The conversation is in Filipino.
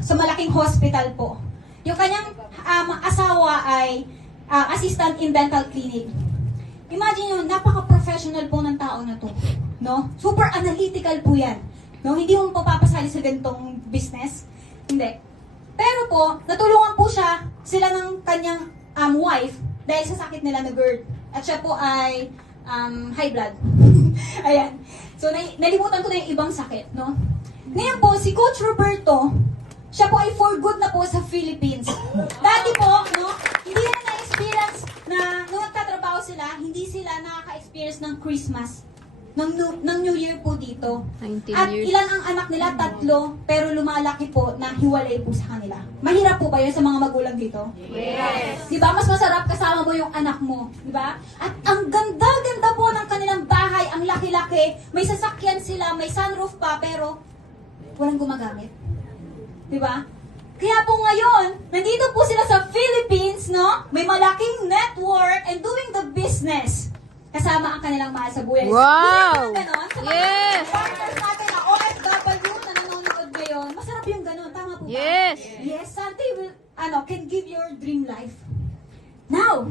sa malaking hospital po. Yung kanyang asawa ay assistant in dental clinic. Imagine nyo, napaka-professional po ng tao na to. No? Super analytical po yan. No? Hindi mo papapasali sa ganitong business. Hindi. Pero po, natulungan po sila ng kanyang wife dahil sa sakit nila na GERD. At siya po ay high blood. Ayan. So, nalimutan ko na yung ibang sakit, no? Ngayon po, si Coach Roberto, siya po ay for good na po sa Philippines. Dati po, no, hindi na na-experience na nung nagtatrabaho sila, hindi sila nakaka-experience ng Christmas, ng New Year po dito. 19 At years. ilan ang anak nila? 3, pero lumalaki po na hiwalay po sa kanila. Mahirap po ba yun sa mga magulang dito? Yes! Di ba? Mas masarap kasama mo yung anak mo. Di ba? At ang ganda-ganda po ng kanilang bahay, ang laki-laki, may sasakyan sila, may sunroof pa, pero walang gumagamit. Di ba? Kaya po ngayon, nandito po sila sa Philippines, no? May malaking network and doing the business. Kasama ang kanilang mahal sa buhay. Wow! Gusto niyo ganon? Sa mga Yes! partners natin na OFW na nanonood ngayon, masarap yung ganon. Tama po ba? Yes! Yes, something will, can give your dream life. Now,